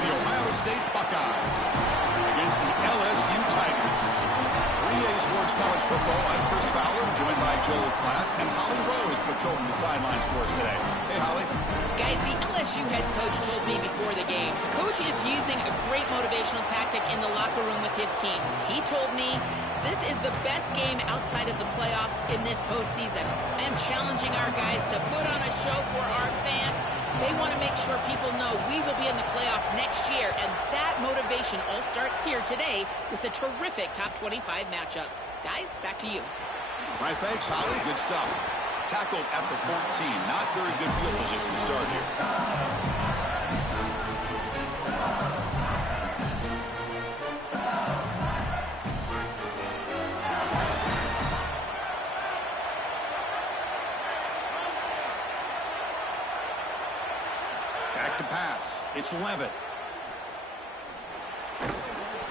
the Ohio State Buckeyes against the LSU Tigers. 3A Sports College Football. I'm Chris Fowler, joined by Joel Klatt and Holly Rose patrolling the sidelines for us today. Hey, Holly. Guys, the LSU head coach told me before the game, Coach is using a great motivational tactic in the locker room with his team. He told me this is the best game outside of the playoffs in this postseason. I am challenging our guys to put on a show for our fans. They want to make sure people know we will be in the playoff next year, and that motivation all starts here today with a terrific top 25 matchup. Guys, back to you. All right, thanks, Holly. Good stuff. Tackled at the 14. Not very good field position to start here. Back to pass. It's Levitt.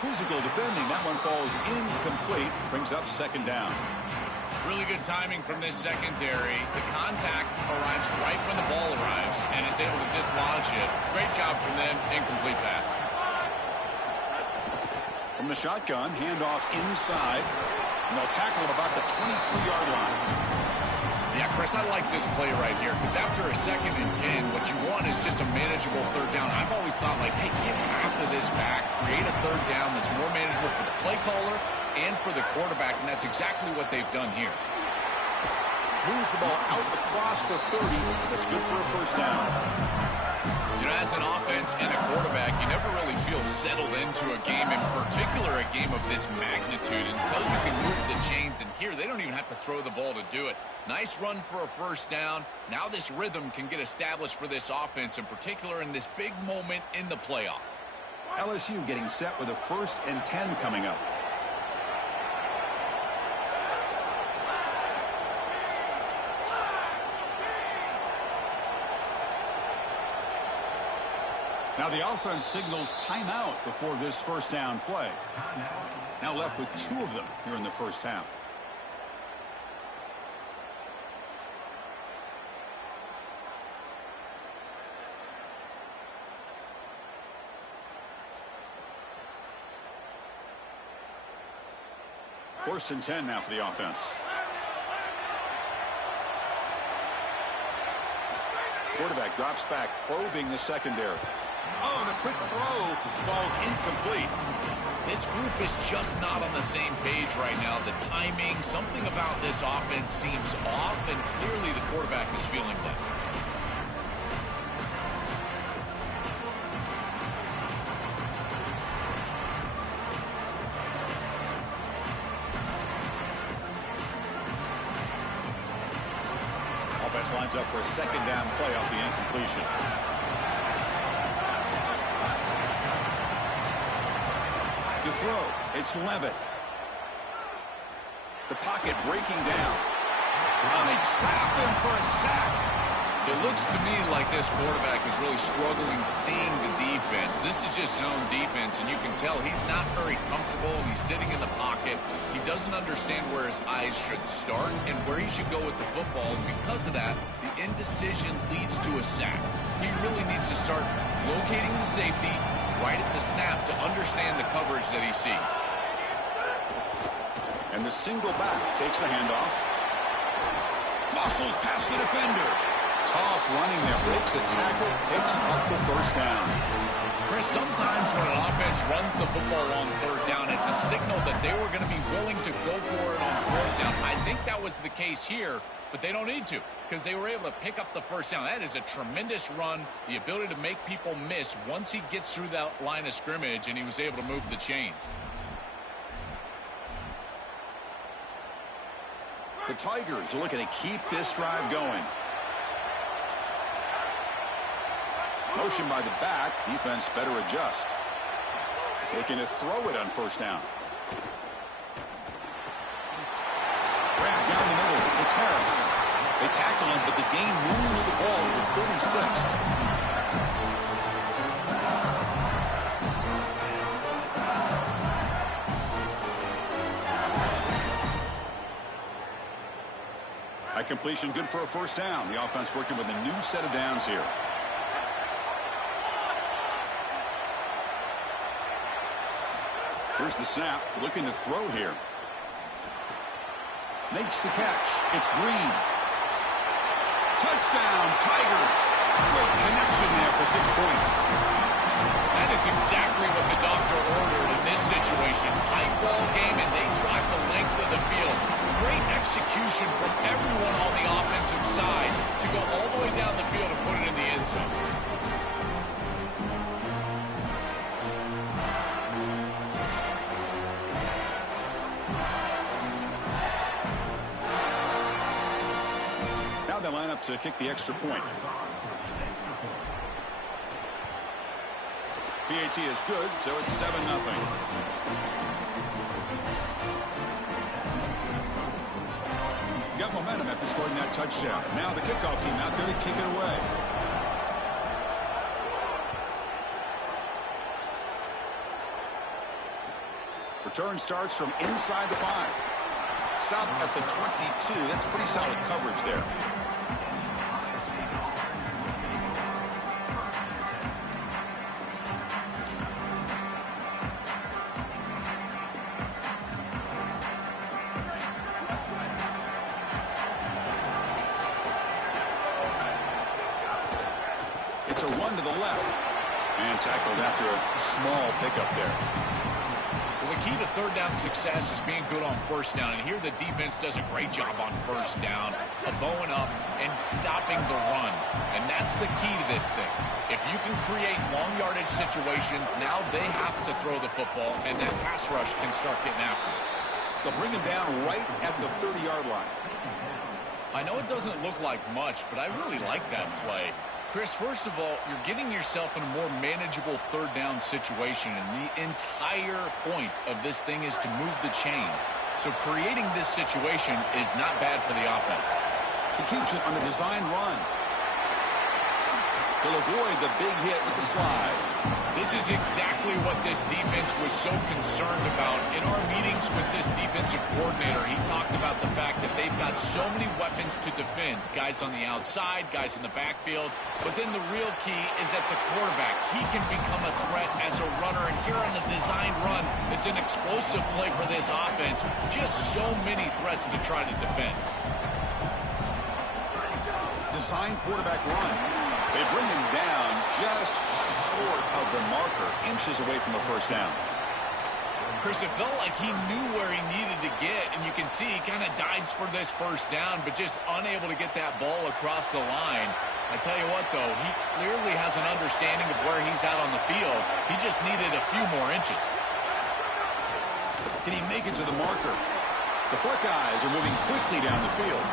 Physical defending. That one falls incomplete. Brings up second down. Really good timing from this secondary. The contact arrives right when the ball arrives, and it's able to dislodge it. Great job from them. Incomplete pass. From the shotgun, handoff inside. And they'll tackle at about the 23-yard line. Yeah, Chris, I like this play right here because after a 2nd and 10, what you want is just a manageable third down. I've always thought, like, hey, get half of this back, create a third down that's more manageable for the play caller and for the quarterback, and that's exactly what they've done here. Moves the ball out across the 30. That's good for a first down. You know, as an offense and a quarterback, you never really feel settled into a game, in particular a game of this magnitude, until you can move the chains. And here, they don't even have to throw the ball to do it. Nice run for a first down. Now this rhythm can get established for this offense, in particular in this big moment in the playoff. LSU getting set with a 1st and 10 coming up. Now the offense signals timeout before this first down play. Now left with 2 of them here in the first half. First and 10 now for the offense. Quarterback drops back, probing the secondary. Oh, the quick throw falls incomplete. This group is just not on the same page right now. The timing, something about this offense seems off, and clearly the quarterback is feeling that. Offense lines up for a second down play off the incompletion. To throw, it's Levitt. The pocket breaking down. Oh, they trap him for a sack. It looks to me like this quarterback is really struggling seeing the defense. This is just zone defense, and you can tell he's not very comfortable. He's sitting in the pocket. He doesn't understand where his eyes should start and where he should go with the football. And because of that, the indecision leads to a sack. He really needs to start locating the safety right at the snap to understand the coverage that he sees. And the single back takes the handoff. Muscles past the defender. Tough running there. Breaks a tackle. Picks up the first down. Chris, sometimes when an offense runs the football on third down, it's a signal that they were going to be willing to go for it on fourth down. I think that was the case here, but they don't need to because they were able to pick up the first down. That is a tremendous run, the ability to make people miss once he gets through that line of scrimmage, and he was able to move the chains. The Tigers are looking to keep this drive going. Motion by the back. Defense better adjust. Looking to throw it on first down. Grab down the middle. It's Harris. They tackle him, but the gain moves the ball to 36. That completion good for a first down. The offense working with a new set of downs here. Here's the snap, looking to throw here. Makes the catch. It's Green. Touchdown, Tigers. Great connection there for 6 points. That is exactly what the doctor ordered in this situation. Tight ball game, and they drive the length of the field. Great execution from everyone on the offensive side to go all the way down the field and put it in the end zone. Now they line up to kick the extra point. PAT is good, so it's 7-0. Got momentum after scoring that touchdown. Now the kickoff team out there to kick it away. Return starts from inside the 5. Stop at the 22. That's pretty solid coverage there. It's a run to the left. And tackled after a small pickup there. Well, the key to third down success is being good on first down. And here the defense does a great job on first down, bowing up and stopping the run. And that's the key to this thing. If you can create long yardage situations, now they have to throw the football, and that pass rush can start getting after it. They'll bring him down right at the 30-yard line. I know it doesn't look like much, but I really like that play. Chris, first of all, you're getting yourself in a more manageable third down situation, and the entire point of this thing is to move the chains. So creating this situation is not bad for the offense. He keeps it on the design run. He'll avoid the big hit with the slide. This is exactly what this defense was so concerned about. In our meetings with this defensive coordinator, he talked about the fact that they've got so many weapons to defend. Guys on the outside, guys in the backfield. But then the real key is at the quarterback. He can become a threat as a runner. And here on the design run, it's an explosive play for this offense. Just so many threats to try to defend. Design quarterback run. They bring him down just short of the marker, inches away from a first down. Chris, it felt like he knew where he needed to get, and you can see he kind of dives for this first down, but just unable to get that ball across the line. I tell you what, though, he clearly has an understanding of where he's at on the field. He just needed a few more inches. Can he make it to the marker? The Buckeyes are moving quickly down the field.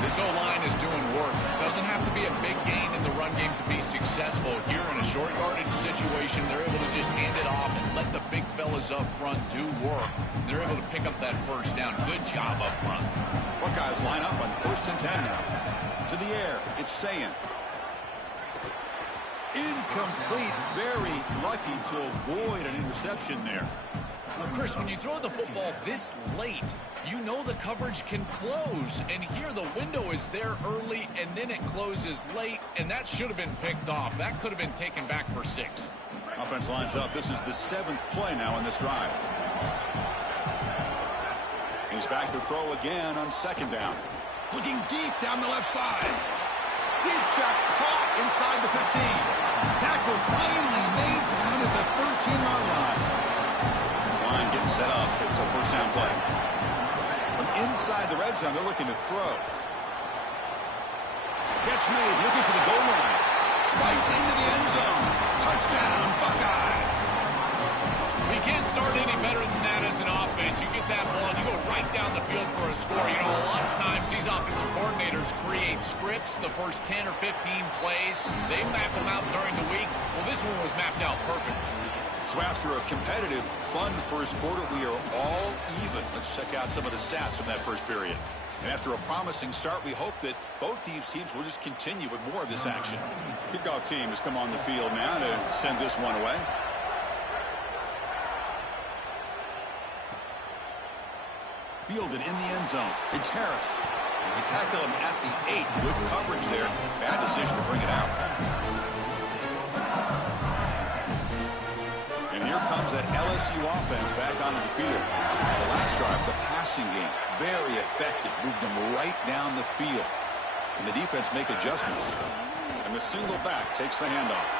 This O-line is doing work. Doesn't have to be a big gain in the run game to be successful. Here in a short yardage situation, they're able to just hand it off and let the big fellas up front do work. They're able to pick up that first down. Good job up front. Buckeyes line up on 1st and 10 now. To the air, it's Ncaa. Incomplete. Very lucky to avoid an interception there. Well, Chris, when you throw the football this late, you know the coverage can close. And here the window is there early, and then it closes late, and that should have been picked off. That could have been taken back for 6. Offense lines up. This is the 7th play now in this drive. He's back to throw again on 2nd down. Looking deep down the left side. Deep shot caught inside the 15. Tackle finally made down at the 13-yard line. Line getting set up. It's a first down play. From inside the red zone, they're looking to throw. Catch made, looking for the goal line. Fights into the end zone. Touchdown, Buckeyes. We can't start any better than that as an offense. You get that ball, and you go right down the field for a score. You know, a lot of times these offensive coordinators create scripts, the first 10 or 15 plays. They map them out during the week. Well, this one was mapped out perfectly. So after a competitive, fun first quarter, we are all even. Let's check out some of the stats from that first period. And after a promising start, we hope that both these teams will just continue with more of this action. Kickoff team has come on the field now to send this one away. Fielded in the end zone. It's Harris. They tackle him at the 8. Good coverage there. Bad decision to bring it out. here comes that LSU offense back onto the field. The last drive, the passing game, very effective. Moved them right down the field. And the defense make adjustments. And the single back takes the handoff.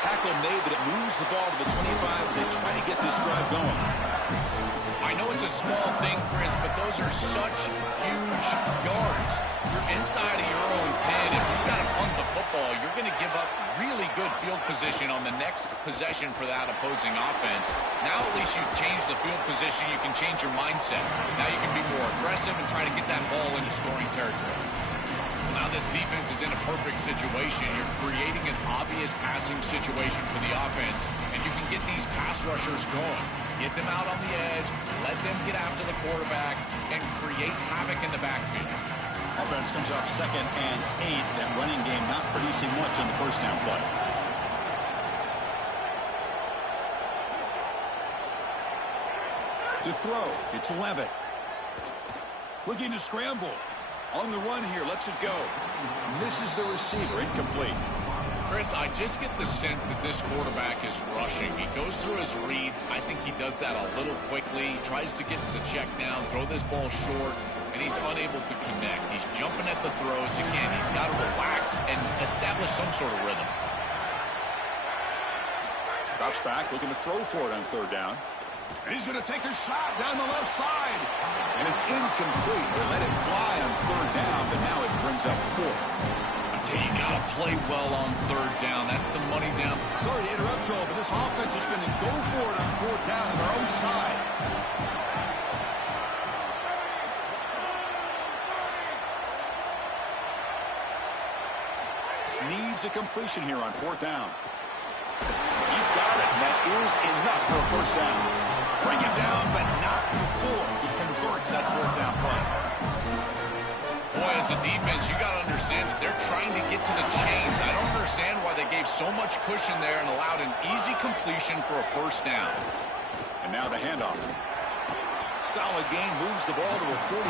Tackle made, but it moves the ball to the 25 as they try to get this drive going. I know it's a small thing, Chris, but those are such huge yards. You're inside of your own 10. If you've got to punt the football, you're going to give up really good field position on the next possession for that opposing offense. Now at least you've changed the field position. You can change your mindset. Now you can be more aggressive and try to get that ball into scoring territory. Now this defense is in a perfect situation. You're creating an obvious passing situation for the offense, and you can get these pass rushers going. Get them out on the edge, let them get after the quarterback, and create havoc in the backfield. Offense comes up 2nd and 8. That running game not producing much on the first down play. To throw, it's Levitt. Looking to scramble. On the run here, lets it go. Misses the receiver, incomplete. Chris, I just get the sense that this quarterback is rushing. He goes through his reads. I think he does that a little quickly. He tries to get to the check down, throw this ball short, and he's unable to connect. He's jumping at the throws. Again, he's got to relax and establish some sort of rhythm. Drops back, looking to throw for it on 3rd down. And he's going to take a shot down the left side. And it's incomplete. They let it fly on 3rd down, but now it brings up 4th. I tell you, you got to play well on 3rd down. That's the money down. Sorry to interrupt, Joel, but this offense is going to go for it on 4th down on their own side. Needs a completion here on 4th down. He's got it, and that is enough for a first down. Bring him down, but not before he converts that 4th down play. Boy, as a defense, you got to understand that they're trying to get to the chains. I don't understand why they gave so much cushion there and allowed an easy completion for a first down. And now the handoff. Solid gain, moves the ball to the 43.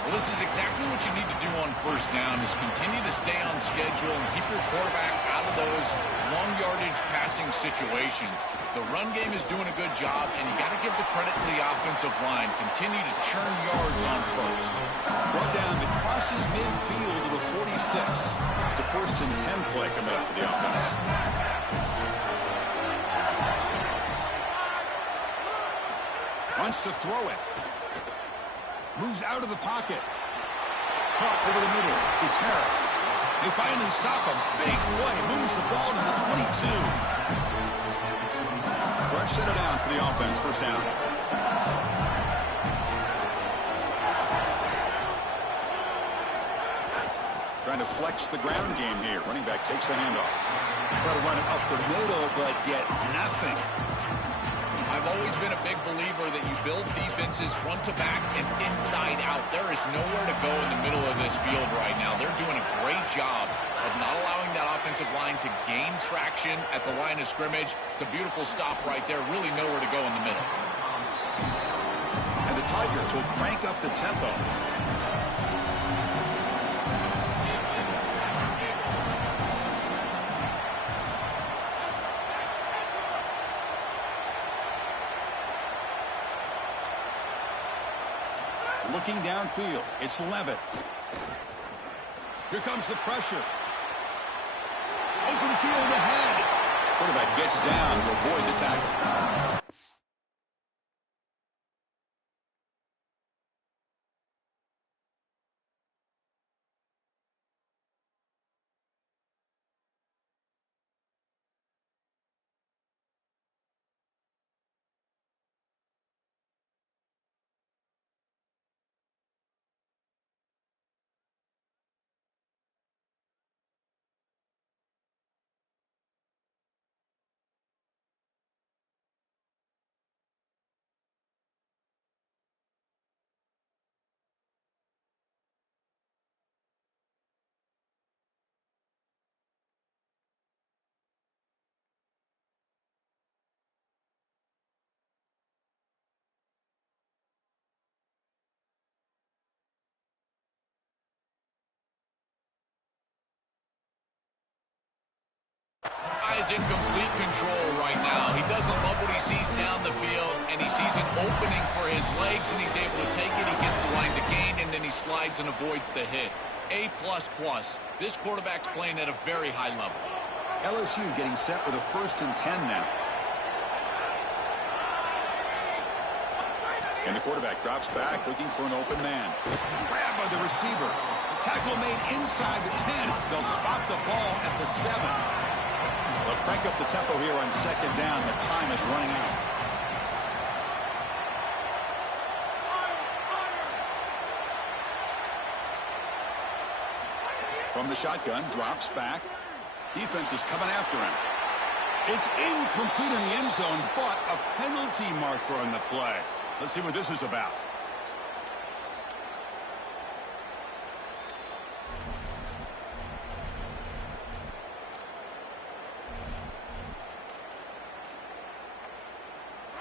Well, this is exactly what you need to do on first down, is continue to stay on schedule and keep your quarterback out of those long yardage passing situations. The run game is doing a good job, and you got to give the credit to the offensive line. Continue to churn yards on first. Brought down that crosses midfield to the 46. It's a 1st and 10 play coming up for the offense. Wants to throw it. Moves out of the pocket. Caught over the middle. It's Harris. They finally stop him. Big play. Moves the ball to the 22. Fresh set of downs for the offense. First down. Trying to flex the ground game here. Running back takes the handoff. Try to run it up the middle, but get nothing. I've always been a big believer that you build defenses front to back and inside out. There is nowhere to go in the middle of this field right now. They're doing a great job of not allowing that offensive line to gain traction at the line of scrimmage. It's a beautiful stop right there. Really nowhere to go in the middle. And the Tigers will crank up the tempo. Looking downfield, it's Levitt. Here comes the pressure. Open field ahead. Quarterback gets down to avoid the tackle. is in complete control right now. He doesn't love what he sees down the field, and he sees an opening for his legs, and he's able to take it. He gets the line to gain, and then he slides and avoids the hit. A++. This quarterback's playing at a very high level. LSU getting set with a 1st and 10 now. And the quarterback drops back, looking for an open man. Grabbed by the receiver. Tackle made inside the 10. They'll spot the ball at the 7. They'll crank up the tempo here on 2nd down. The time is running out. From the shotgun, drops back. Defense is coming after him. It's incomplete in the end zone, but a penalty marker on the play. Let's see what this is about.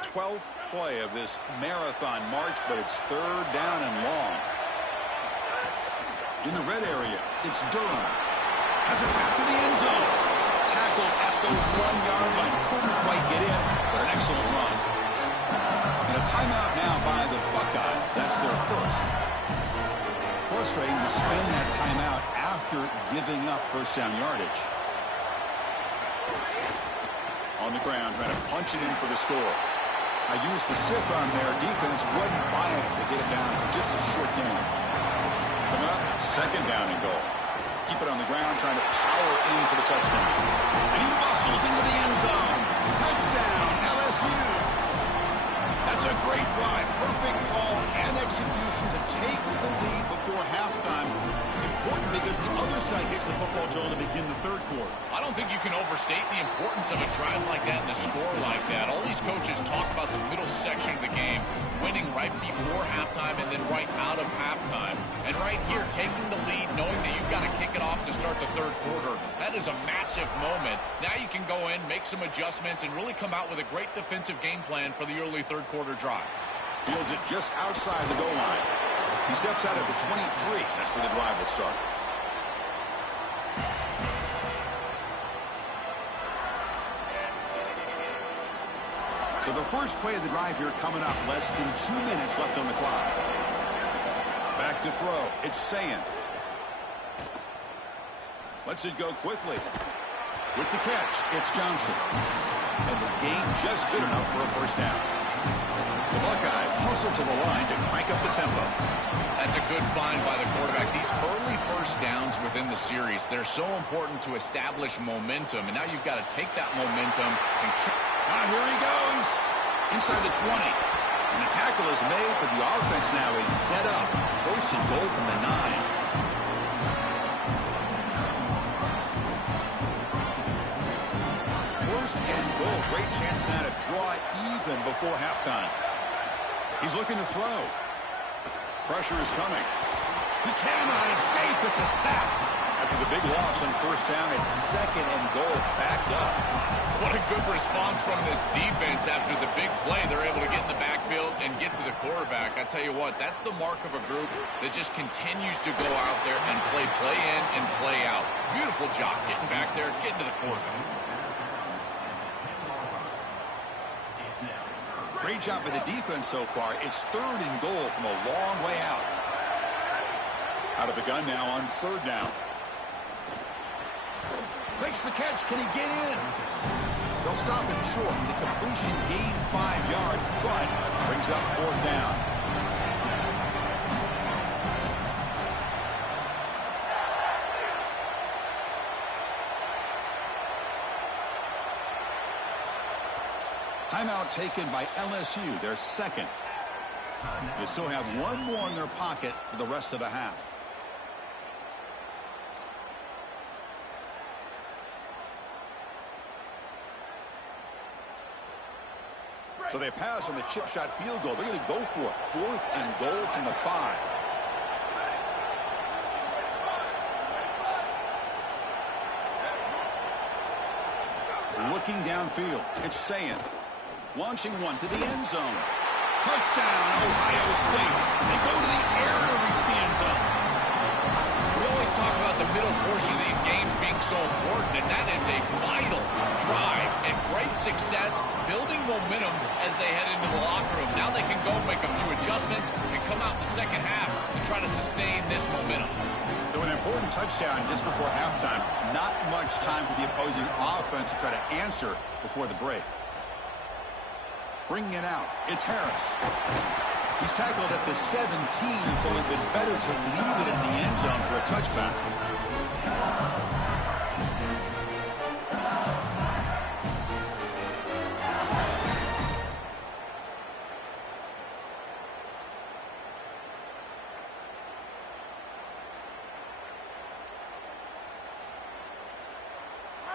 Twelfth play of this marathon march, but it's 3rd down and long. In the red area, it's Durham. Has it back to the end zone. Tackled at the 1-yard line. Couldn't quite get in, but an excellent run. And a timeout now by the Buckeyes. That's their first. Frustrating to spend that timeout after giving up 1st down yardage. On the ground, trying to punch it in for the score. I used the stiff on their defense. Wasn't buying it to get it down for just a short game. Coming up, 2nd down and goal. Keep it on the ground, trying to power in for the touchdown. And he muscles into the end zone. Touchdown, LSU. That's a great drive. Perfect call and execution to take the lead before halftime. Important because the other side gets the football, Joel, to begin the 3rd quarter. I don't think you can overstate the importance of a drive like that and a score like that. All these coaches talk about the middle section of the game, winning right before halftime and then right out of halftime. And right here, taking the lead, knowing that you've got to kick it off to start the 3rd quarter, that is a massive moment. Now you can go in, make some adjustments, and really come out with a great defensive game plan for the early 3rd quarter drive. Fields it just outside the goal line. He steps out at the 23. That's where the drive will start. So the first play of the drive here coming up. Less than 2 minutes left on the clock. Back to throw. It's Ncaa. Lets it go quickly. With the catch, it's Johnson. And the gain just good enough for a 1st down. The Buckeyes hustle to the line to crank up the tempo. That's a good find by the quarterback. These early 1st downs within the series, they're so important to establish momentum. And now you've got to take that momentum and here he goes. Inside the 20. And the tackle is made, but the offense now is set up. 1st and goal from the 9. Great chance now to draw even before halftime. He's looking to throw. Pressure is coming. He cannot escape. It's a sack. After the big loss on 1st down, it's 2nd and goal, backed up. What a good response from this defense after the big play. They're able to get in the backfield and get to the quarterback. I tell you what, that's the mark of a group that just continues to go out there and play in and play out. Beautiful job getting back there, getting to the quarterback. Great job by the defense so far. It's 3rd and goal from a long way out. Out of the gun now on 3rd down. Makes the catch. Can he get in? They'll stop him short. The completion gained 5 yards, but brings up 4th down. Timeout taken by LSU, their 2nd. They still have 1 more in their pocket for the rest of the half. So they pass on the chip shot field goal. They're going to go for it. 4th and goal from the 5. Looking downfield. It's Ncaa. Launching one to the end zone. Touchdown, Ohio State. They go to the air to reach the end zone. We always talk about the middle portion of these games being so important, and that is a vital drive and great success, building momentum as they head into the locker room. Now they can go make a few adjustments and come out in the second half and try to sustain this momentum. So an important touchdown just before halftime. Not much time for the opposing offense to try to answer before the break. Bringing it out, it's Harris. He's tackled at the 17, so it'd been better to leave it in the end zone for a touchback.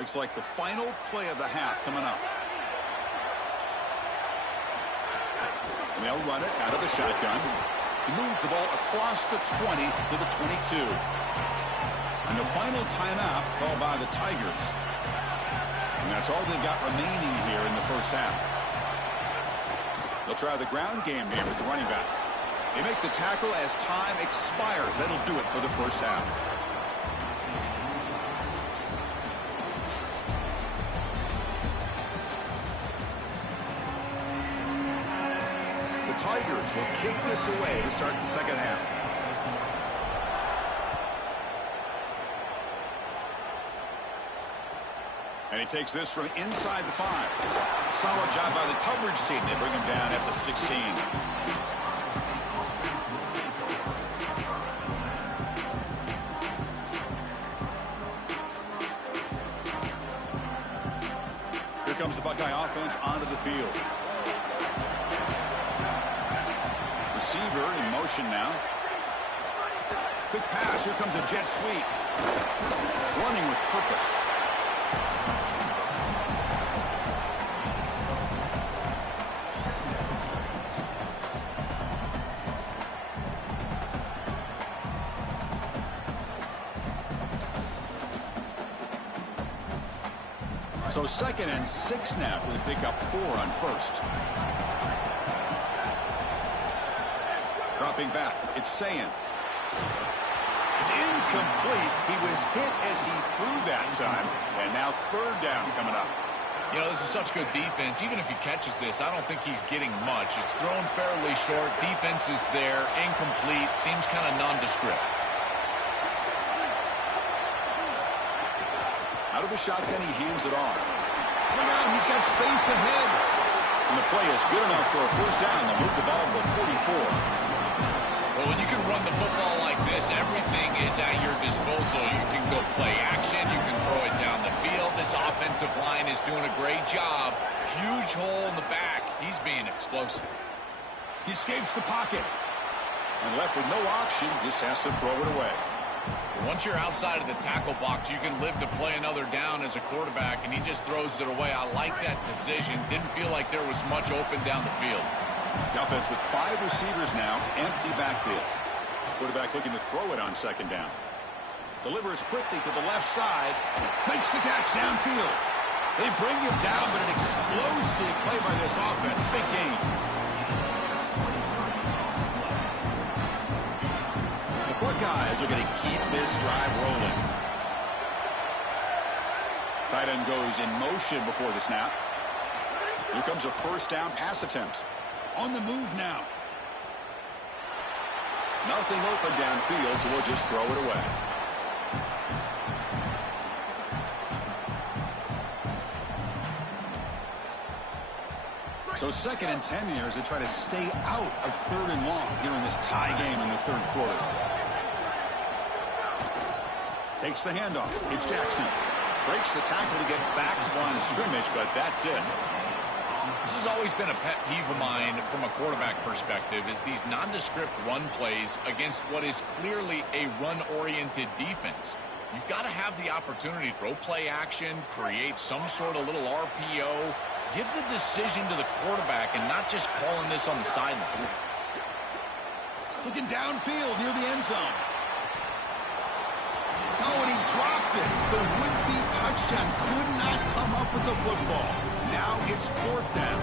Looks like the final play of the half coming up. And they'll run it out of the shotgun. He moves the ball across the 20 to the 22. And the final timeout called by the Tigers. And that's all they've got remaining here in the first half. They'll try the ground game here with the running back. They make the tackle as time expires. That'll do it for the first half. Tigers will kick this away to start the second half. And he takes this from inside the 5. Solid job by the coverage team. They bring him down at the 16. Here comes the Buckeye offense onto the field. Receiver in motion now. Quick pass. Here comes a jet sweep. Running with purpose. So 2nd and 6 now with a pickup 4 on first. Dropping back, it's Ncaa. It's incomplete. He was hit as he threw that time, and now 3rd down coming up. You know, this is such good defense. Even if he catches this, I don't think he's getting much. It's thrown fairly short. Defense is there, incomplete, seems kind of nondescript. Out of the shotgun, he hands it off. Look out, he's got space ahead. And the play is good enough for a first down. They'll move the ball to the 44. Well, when you can run the football like this, everything is at your disposal. You can go play action. You can throw it down the field. This offensive line is doing a great job. Huge hole in the back. He's being explosive. He escapes the pocket. And left with no option, just has to throw it away. Once you're outside of the tackle box, you can live to play another down as a quarterback, and he just throws it away. I like that decision. Didn't feel like there was much open down the field. The offense with 5 receivers now, empty backfield. Quarterback looking to throw it on 2nd down. Delivers quickly to the left side. Makes the catch downfield. They bring him down, but an explosive play by this offense. Big game. The Buckeyes are going to keep this drive rolling. Tight end goes in motion before the snap. Here comes a first down pass attempt. On the move now. Nothing open downfield, so we'll just throw it away. So 2nd and 10 here as they try to stay out of 3rd and long here in this tie game in the 3rd quarter. Takes the handoff. It's Jackson. Breaks the tackle to get back to the line of scrimmage, but that's it. This has always been a pet peeve of mine from a quarterback perspective, is these nondescript run plays against what is clearly a run-oriented defense. You've got to have the opportunity to throw play action, create some sort of little RPO, give the decision to the quarterback and not just calling this on the sideline. Looking downfield near the end zone. Oh, and he dropped it. The would-be touchdown could not come up with the football. Now it's 4th down.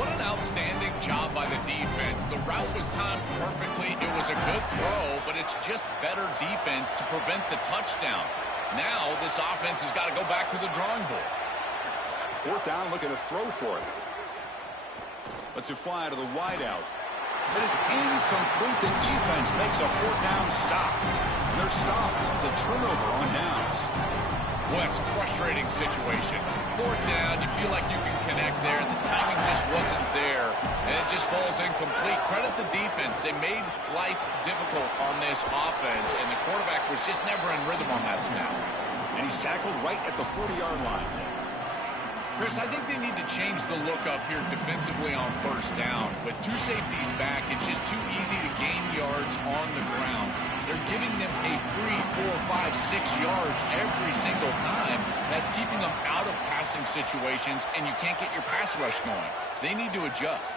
What an outstanding job by the defense. The route was timed perfectly. It was a good throw, but it's just better defense to prevent the touchdown. Now this offense has got to go back to the drawing board. Fourth down, looking to throw for it. Lets it fly to the wideout. But it's incomplete. The defense makes a fourth down stop. And they're stopped. It's a turnover on downs. Well, that's a frustrating situation. Fourth down, you feel like you can connect there, and the timing just wasn't there, and it just falls incomplete. Credit the defense. They made life difficult on this offense, and the quarterback was just never in rhythm on that snap. And he's tackled right at the 40-yard line. Chris, I think they need to change the look up here defensively on first down. With two safeties back, it's just too easy to gain yards on the ground. They're giving them a free 4, 5, 6 yards every single time. That's keeping them out of passing situations, and you can't get your pass rush going. They need to adjust.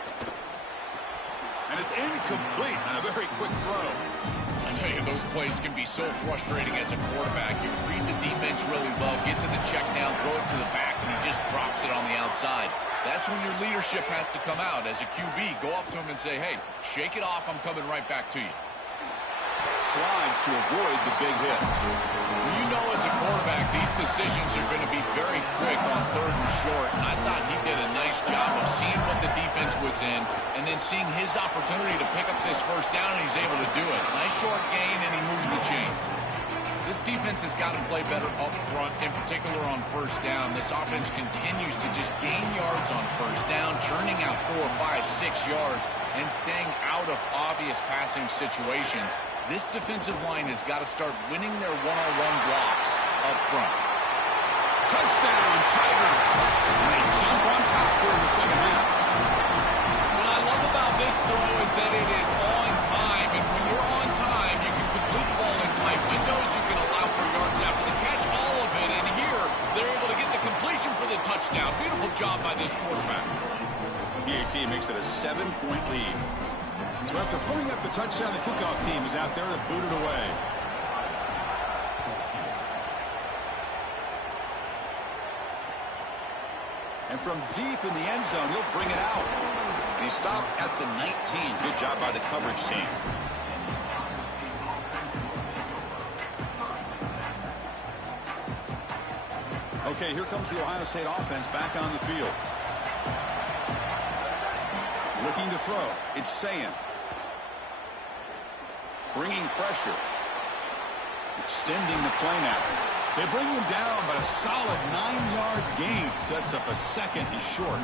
And it's incomplete on a very quick throw. I tell you, those plays can be so frustrating as a quarterback. You read the defense really well, get to the check down, throw it to the back, and he just drops it on the outside. That's when your leadership has to come out. As a QB, go up to him and say, hey, shake it off, I'm coming right back to you. Slides to avoid the big hit. Well, you know as a quarterback, these decisions are going to be very quick on third and short. And I thought he did a nice job of seeing what the defense was in and then seeing his opportunity to pick up this first down, and he's able to do it. Nice short gain, and he moves the chains. This defense has got to play better up front, in particular on first down. This offense continues to just gain yards on first down, churning out 4, 5, 6 yards, and staying out of obvious passing situations. This defensive line has got to start winning their one-on-one blocks up front. Touchdown, Tigers! And they jump on top here in the second half. What I love about this throw is that it is on time, and when you're on time, you can complete the ball in tight windows. You can allow for yards after the catch, all of it. And here, they're able to get the completion for the touchdown. Beautiful job by this quarterback. PAT makes it a 7-point lead. So after pulling up the touchdown, the kickoff team is out there to boot it away. And from deep in the end zone, he'll bring it out. And he stopped at the 19. Good job by the coverage team. Okay, here comes the Ohio State offense back on the field. Looking to throw. It's Ncaa. Bringing pressure. Extending the play now. They bring him down, but a solid 9-yard gain sets up a second and short.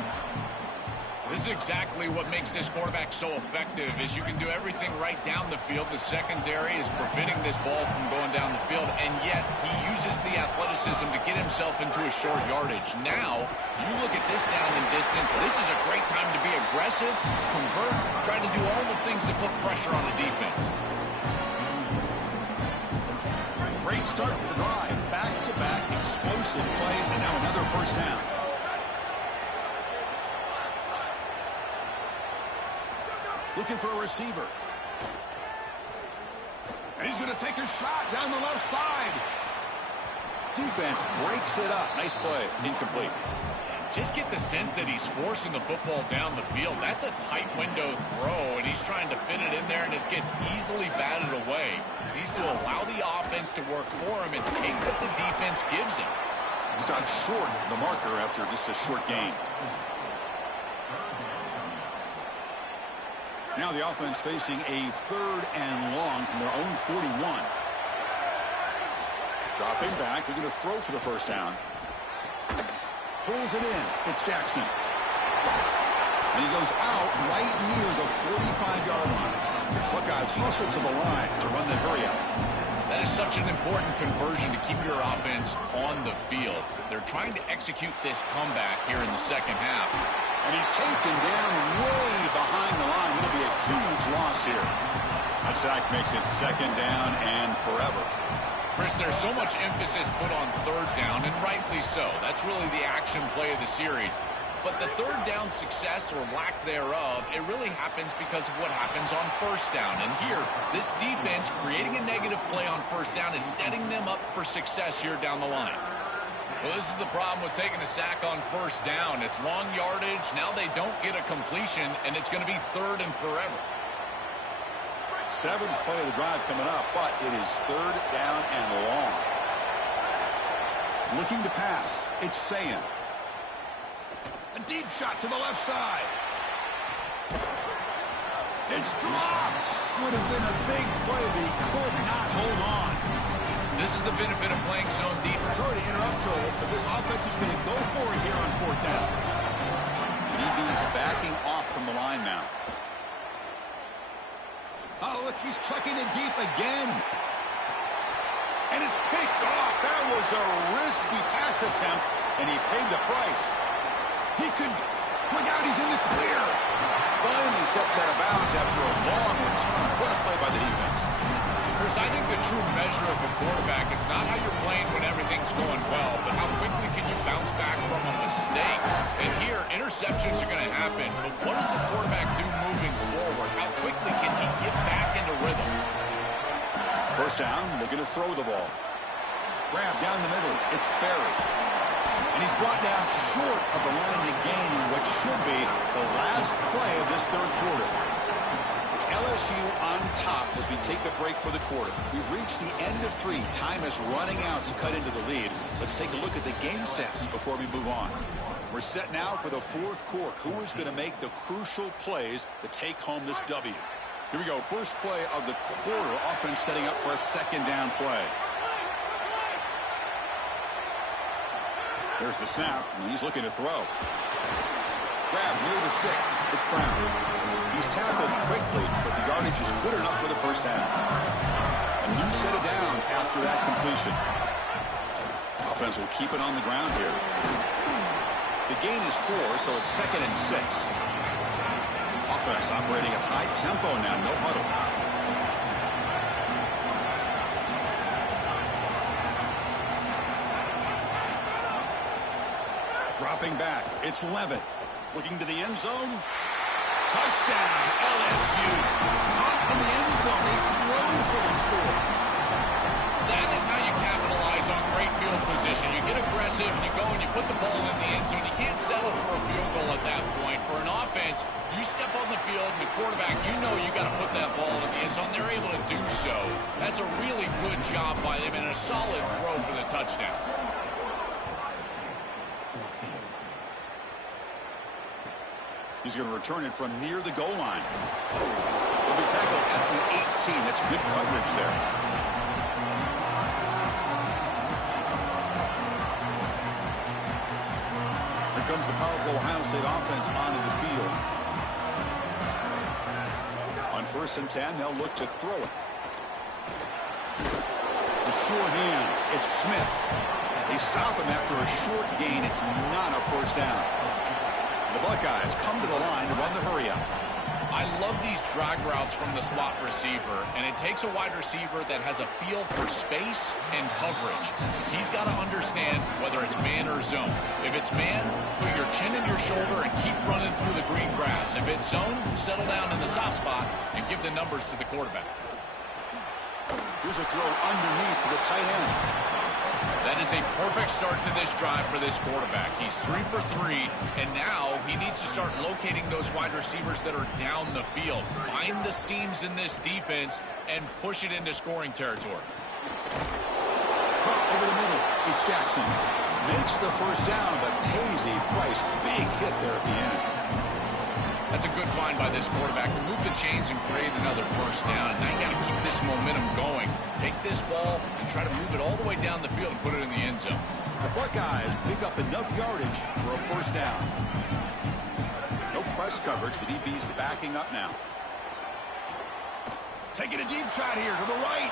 This is exactly what makes this quarterback so effective, is you can do everything right down the field. The secondary is preventing this ball from going down the field, and yet he uses the athleticism to get himself into a short yardage. Now, you look at this down and distance, this is a great time to be aggressive, convert, try to do all the things that put pressure on the defense. Great start for the drive. Back-to-back explosive plays, and now another first down. Looking for a receiver. And he's going to take a shot down the left side. Defense breaks it up. Nice play. Incomplete. Just get the sense that he's forcing the football down the field. That's a tight window throw, and he's trying to fit it in there, and it gets easily batted away. He needs to allow the offense to work for him and take what the defense gives him. Stopped short of the marker after just a short gain. Now the offense facing a 3rd and long from their own 41. Dropping back, they're going to throw for the first down. Pulls it in. It's Jackson. And he goes out right near the 45-yard line. Buckeyes hustle to the line to run the hurry out. That is such an important conversion to keep your offense on the field. They're trying to execute this comeback here in the second half. And he's taken down way behind the line. It'll be a huge loss here. That sack makes it 2nd down and forever. Chris, there's so much emphasis put on 3rd down, and rightly so. That's really the action play of the series. But the 3rd down success or lack thereof, it really happens because of what happens on 1st down. And here, this defense creating a negative play on 1st down is setting them up for success here down the line. Well, this is the problem with taking a sack on 1st down. It's long yardage. Now they don't get a completion, and it's going to be 3rd and forever. 7th play of the drive coming up, but it is 3rd down and long. Looking to pass. It's Ncaa. A deep shot to the left side. It's dropped. Would have been a big play, but he could not hold on. This is the benefit of playing zone defense. Sorry to interrupt, Joel, but this offense is going to go for it here on 4th down. DB's backing off from the line now. Oh, look, he's chucking it deep again. And it's picked off. That was a risky pass attempt, and he paid the price. He could... Look out, he's in the clear. Finally steps out of bounds after a long return. What a play by the defense. Chris, I think the true measure of a quarterback is not how you're playing when everything's going well, but how quickly can you bounce back from a mistake. And here, interceptions are going to happen, but what does the quarterback do moving forward? How quickly can he get back into rhythm? First down, looking to throw the ball. Grab down the middle. It's Barry. And he's brought down short of the line to gain what should be the last play of this 3rd quarter. It's LSU on top as we take a break for the quarter. We've reached the end of 3. Time is running out to cut into the lead. Let's take a look at the game sets before we move on. We're set now for the 4th quarter. Who is going to make the crucial plays to take home this W? Here we go. First play of the quarter. Offense setting up for a 2nd down play. There's the snap, and he's looking to throw. Grab near the sticks. It's Brown. He's tackled quickly, but the yardage is good enough for the first down. A new set of downs after that completion. Offense will keep it on the ground here. The gain is 4, so it's 2nd and 6. Offense operating at high tempo now, no huddle. Dropping back, it's Levitt. Looking to the end zone. Touchdown, LSU. Caught in the end zone. They throw for the score. That is how you capitalize on great field position. You get aggressive, and you go and you put the ball in the end zone. You can't settle for a field goal at that point. For an offense, you step on the field, and the quarterback, you know you got to put that ball in the end zone. They're able to do so. That's a really good job by them, and a solid throw for the touchdown. He's going to return it from near the goal line. He'll be tackled at the 18. That's good coverage there. Here comes the powerful Ohio State offense onto the field. On 1st and 10, they'll look to throw it. The sure hands. It's Smith. They stop him after a short gain. It's not a first down. The Buckeyes come to the line to run the hurry-up. I love these drag routes from the slot receiver, and it takes a wide receiver that has a feel for space and coverage. He's got to understand whether it's man or zone. If it's man, put your chin in your shoulder and keep running through the green grass. If it's zone, settle down in the soft spot and give the numbers to the quarterback. Here's a throw underneath to the tight end. That is a perfect start to this drive for this quarterback. He's 3 for 3, and now he needs to start locating those wide receivers that are down the field. Find the seams in this defense and push it into scoring territory. Drop over the middle. It's Jackson. Makes the first down, but pays a price. Big hit there at the end. That's a good find by this quarterback to move the chains and create another first down. Now you got to keep this momentum going. Take this ball and try to move it all the way down the field and put it in the end zone. The Buckeyes pick up enough yardage for a first down. No press coverage. The DB's backing up now. Taking a deep shot here to the right.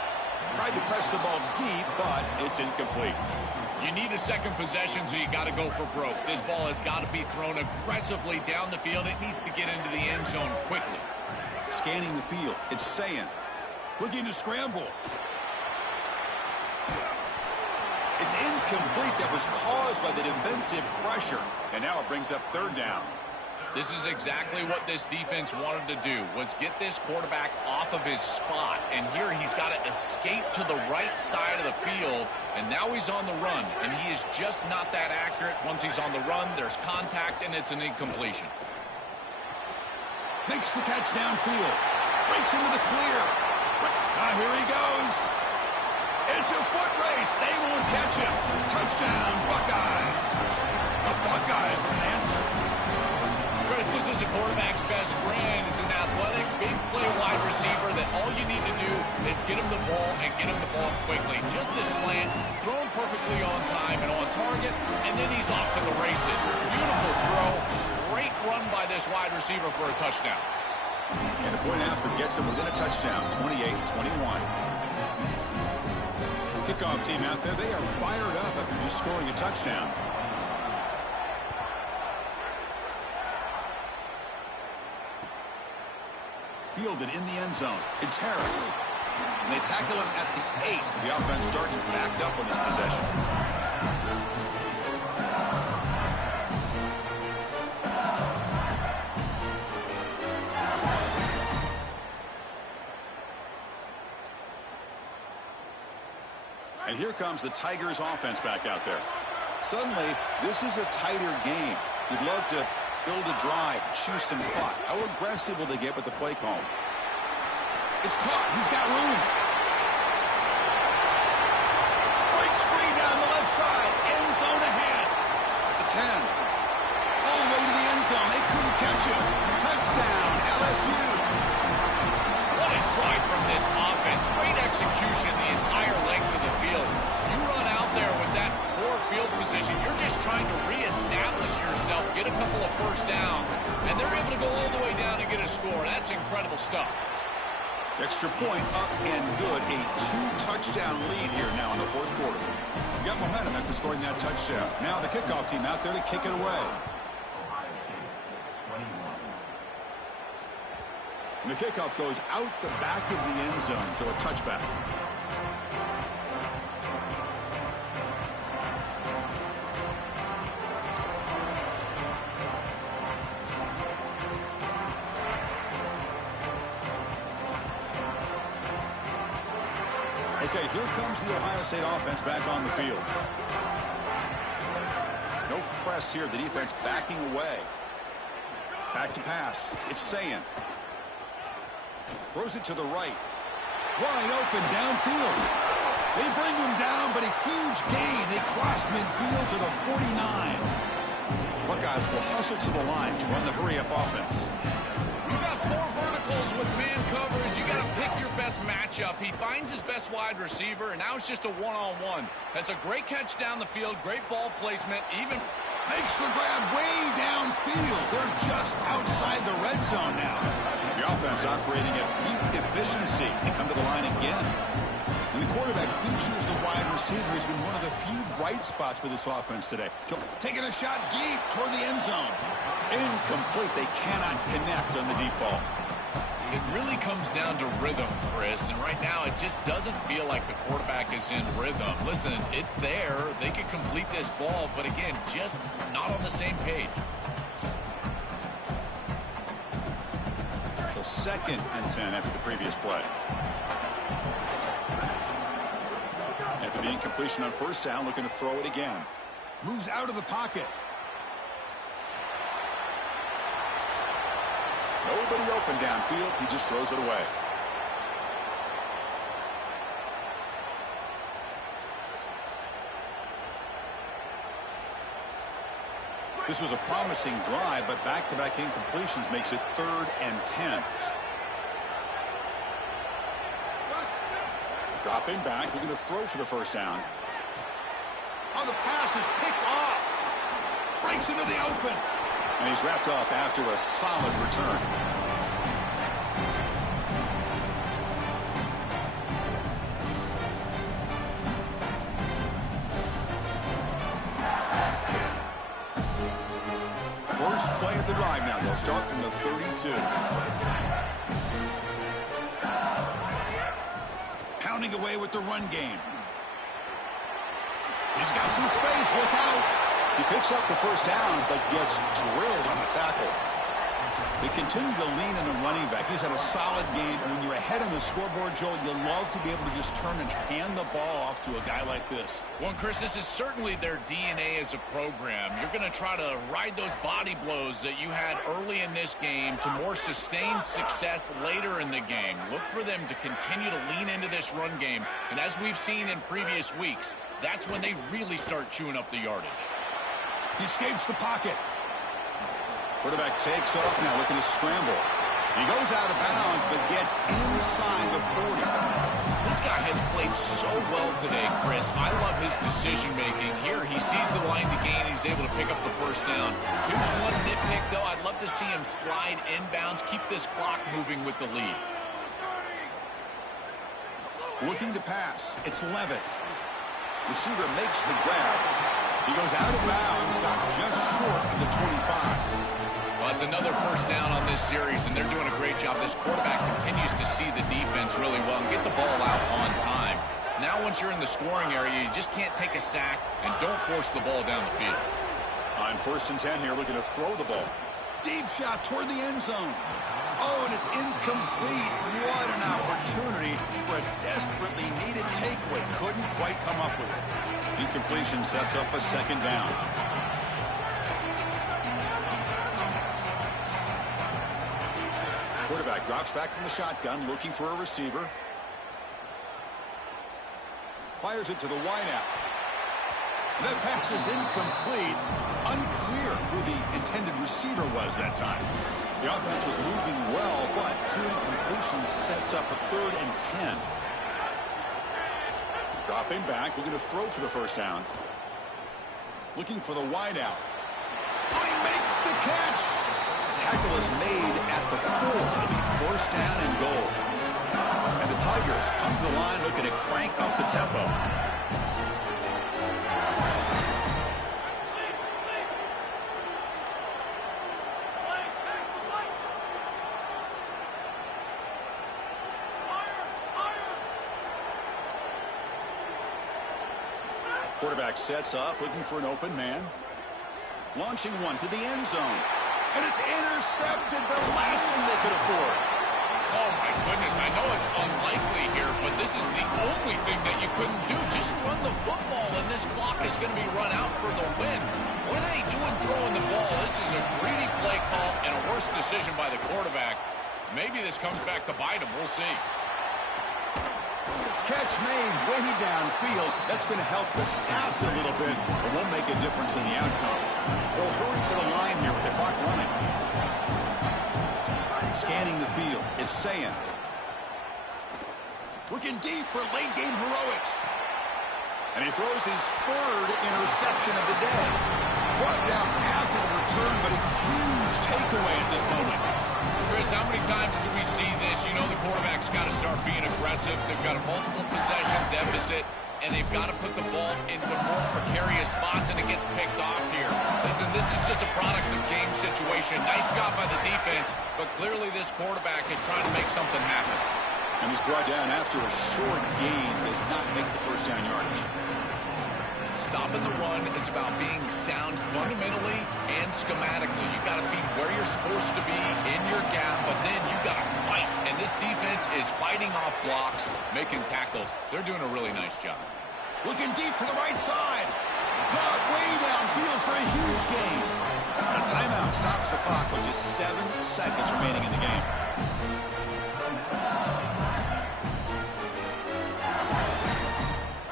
Tried to press the ball deep, but it's incomplete. You need a second possession, so you got to go for broke. This ball has got to be thrown aggressively down the field. It needs to get into the end zone quickly. Scanning the field. It's Ncaa. Looking to scramble. It's incomplete. That was caused by the defensive pressure. And now it brings up 3rd down. This is exactly what this defense wanted to do, was get this quarterback off of his spot. And here he's got to escape to the right side of the field. And now he's on the run. And he is just not that accurate. Once he's on the run, there's contact, and it's an incompletion. Makes the catch downfield. Breaks into the clear. Now here he goes. It's a foot race. They won't catch him. Touchdown, Buckeyes. The Buckeyes with an answer. Chris, this is a quarterback's best friend. He's an athletic, big play wide receiver that all you need to do is get him the ball and get him the ball quickly. Just a slant, thrown perfectly on time and on target, and then he's off to the races. Beautiful throw. Great run by this wide receiver for a touchdown. And the point after gets him within a touchdown, 28-21. Kickoff team out there, they are fired up after just scoring a touchdown. Fielded in the end zone. Ncaa. And they tackle him at the 8, so the offense starts backed up on this possession. And here comes the Tigers offense back out there. Suddenly, this is a tighter game. You'd love to build a drive, choose some clock. How aggressive will they get with the play call? It's caught. He's got room. Breaks free down the left side. End zone ahead. At the 10. All the way to the end zone. They couldn't catch him. Touchdown, LSU. What a try from this offense. Great execution the entire length of the field. You run out there with that poor field position. You're just trying to reestablish yourself, get a couple of first downs, and they're able to go all the way down and get a score. That's incredible stuff. Extra point up and good. A 2-touchdown lead here now in the fourth quarter. You got momentum after scoring that touchdown. Now the kickoff team out there to kick it away. And the kickoff goes out the back of the end zone, so a touchback. Okay, here comes the Ohio State offense back on the field. No press here. The defense backing away. Back to pass. It's Ncaa. Throws it to the right. Wide open downfield. They bring him down, but a huge gain. They cross midfield to the 49. Buckeyes will hustle to the line to run the hurry-up offense. You got 4 verticals with man coverage. You got to pick your best matchup. He finds his best wide receiver, and now it's just a one-on-one. That's a great catch down the field, great ball placement, even makes the grab way downfield. They're just outside the red zone now. The offense operating at peak efficiency. They come to the line again. And the quarterback features the wide receiver. Has been one of the few bright spots for this offense today. Taking a shot deep toward the end zone. Incomplete. They cannot connect on the deep ball. It really comes down to rhythm, Chris, and right now it just doesn't feel like the quarterback is in rhythm. Listen, it's there. They could complete this ball, but again, just not on the same page. So 2nd and 10 after the previous play. After the incompletion on first down, looking to throw it again. Moves out of the pocket. Nobody open downfield. He just throws it away. This was a promising drive, but back-to-back incompletions makes it 3rd and 10. Dropping back, looking to throw for the first down. Oh, the pass is picked off. Breaks into the open. And he's wrapped up after a solid return. First play of the drive now. They'll start from the 32. Pounding away with the run game. He's got some space. Look out. He picks up the first down, but gets drilled on the tackle. They continue to lean in the running back. He's had a solid game. And when you're ahead on the scoreboard, Joel, you love to be able to just turn and hand the ball off to a guy like this. Well, Chris, this is certainly their DNA as a program. You're going to try to ride those body blows that you had early in this game to more sustained success later in the game. Look for them to continue to lean into this run game. And as we've seen in previous weeks, that's when they really start chewing up the yardage. He escapes the pocket. Quarterback takes off now, looking to scramble. He goes out of bounds, but gets inside the 40. This guy has played so well today, Chris. I love his decision-making. Here, he sees the line to gain. He's able to pick up the first down. Here's one nitpick, though. I'd love to see him slide inbounds, keep this clock moving with the lead. Looking to pass. It's Levitt. Receiver makes the grab. He goes out of bounds, stopped just short of the 25. Well, it's another first down on this series, and they're doing a great job. This quarterback continues to see the defense really well and get the ball out on time. Now, once you're in the scoring area, you just can't take a sack and don't force the ball down the field. On 1st and 10 here, looking to throw the ball. Deep shot toward the end zone. Oh, and it's incomplete. What an opportunity for a desperately needed takeaway. Couldn't quite come up with it. Incompletion sets up a second down. Quarterback drops back from the shotgun, looking for a receiver. Fires it to the wideout. That pass is incomplete. Unclear who the intended receiver was that time. The offense was moving well, but 2 incompletions sets up a 3rd and 10. Dropping back, looking to throw for the first down. Looking for the wideout. Oh, he makes the catch. Tackle is made at the 4. It'll be first down and goal. And the Tigers come to the line looking to crank up the tempo. Quarterback sets up, looking for an open man. Launching one to the end zone. And it's intercepted, the last thing they could afford. Oh, my goodness. I know it's unlikely here, but this is the only thing that you couldn't do. Just run the football, and this clock is going to be run out for the win. What are they doing throwing the ball? This is a greedy play call and a worse decision by the quarterback. Maybe this comes back to bite him. We'll see. Catch made way downfield. That's going to help the stats a little bit, but won't make a difference in the outcome. They'll hurry to the line here with the clock running. Scanning the field, it's Ncaa. Looking deep for late-game heroics. And he throws his 3rd interception of the day. Brought down after the return, but a huge takeaway at this moment. Chris, how many times do we see this? You know the quarterback's got to start being aggressive. They've got a multiple possession deficit, and they've got to put the ball into more precarious spots, and it gets picked off here. Listen, this is just a product of game situation. Nice job by the defense, but clearly this quarterback is trying to make something happen. And he's brought down after a short gain, does not make the first down yardage. Stopping the run is about being sound fundamentally and schematically. You've got to be where you're supposed to be in your gap, but then you've got to fight. And this defense is fighting off blocks, making tackles. They're doing a really nice job. Looking deep for the right side. Caught way downfield for a huge gain. A timeout stops the clock with just 7 seconds remaining in the game.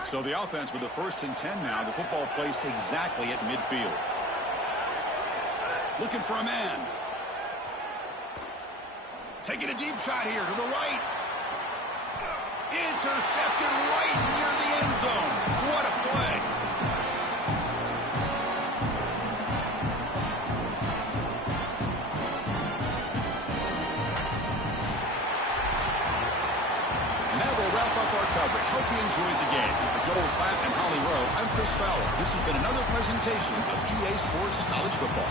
So the offense with the 1st and 10 now. The football placed exactly at midfield. Looking for a man. Taking a deep shot here to the right. Intercepted right near the end zone. What a play. Wrap up our coverage. Hope you enjoyed the game. For Joel Klatt and Holly Rowe, I'm Chris Fowler. This has been another presentation of EA Sports College Football.